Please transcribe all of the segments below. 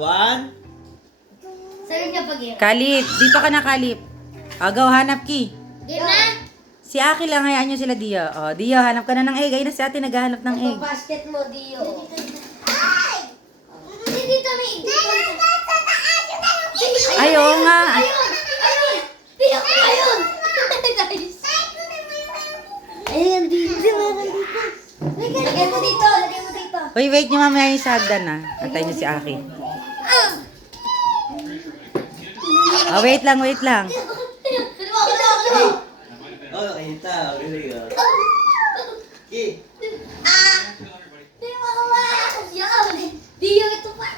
One. Sabi niya pag-ira. Kalip. Dito ka na, Kalip. Agaw, hanap, Ki. Game na? Si Aki lang, hayaan nyo sila, Dio. O, Dio, hanap ka na ng egg. Ayun na si ate, naghahanap ng egg. Basket mo, Dio. Ay! Dito may Ay, oo nga. Ayun! Ayun! Dio, ayun! Ayun, dito. Lagyan mo dito. Lagyan mo dito. Uy, wait nyo mamaya yung sagdan, ha. Antay nyo si Aki. Oh, wait lang, wait lang. Oh, nakita. Really good. Ki. Dio, makawakas. Yan. Dio, ito pa.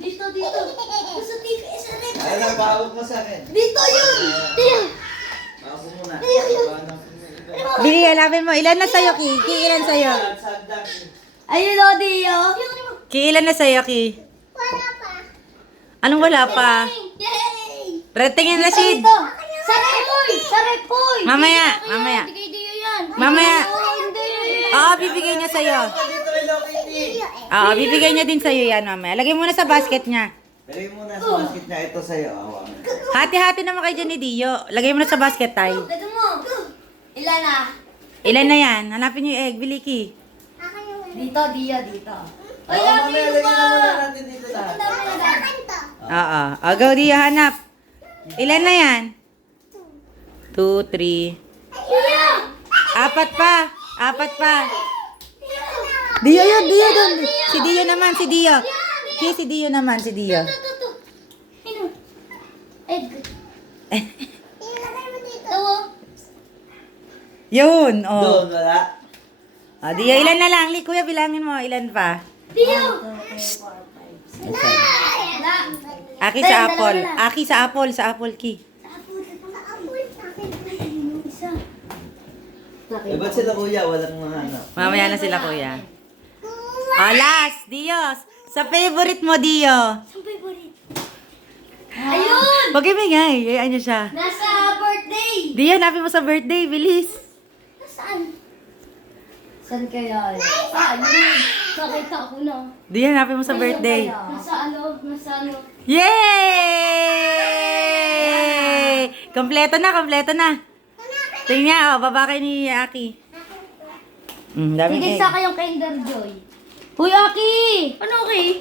Dito. Gusto TV, isa rin. Ay, napahawag mo sa akin. Dito yun. Dio. Ako muna. Bili, alapin mo. Ilan na sa'yo, Ki? Ki, ilan sa'yo? Sagdak. Ayun o, Dio. Ki, ilan na sa'yo, Ki? Wala pa. Anong wala pa? Yay! Tingin na, Sid. Sarepoy! Mamaya, mamaya. Hindi kay Dio yan. Mamaya. Hindi. Oo, bibigay niya sa'yo. Dito kay Lokiti. Oo, bibigay niya din sa'yo yan, mamaya. Lagay mo na sa basket niya. Lagay mo na sa basket na ito sa'yo. Awa. Hati-hati naman kayo dyan ni Dio. Lagay mo na sa basket, tay. Dito mo. Ilan na? Ilan na yan? Hanapin niyo yung egg, Bili, Ki. Dito, Dio, dito. Ay, mamaya lagay na muna natin dito lahat. Oo. O, go, Dio, hanap. Ilan na yan? 2, 3. Apat pa. Dio yun, Dio dun. Si Dio naman, si Dio. Ki, si Dio naman, si Dio. Ito. Egg. Tawo. Yun, oh. Doon, wala. O, Dio, ilan na lang? Li, kuya, bilangin mo, ilan pa? Dio. Aki sa apple. Aki sa apple, Ki. Eh, ba't sila kuya? Walang mga ano. Mamaya na sila, kuya. O, last, Dios. Sa favorite mo, Dio. Saan favorite? Ayun! Huwag ibigay. Hayaan niyo siya. Nasa birthday! Dio, hanapin mo sa birthday. Bilis. Nasaan? Saan kaya yun? Saan yun? Nakita ko na. Dio, hanapin mo sa birthday. Nasa ano? Yay! Kompleto na. Tingnan niya, baba kayo ni Aki. Daming Bigay egg. sa akin yung Kinder Joy. Huy, Aki! Ano, Aki?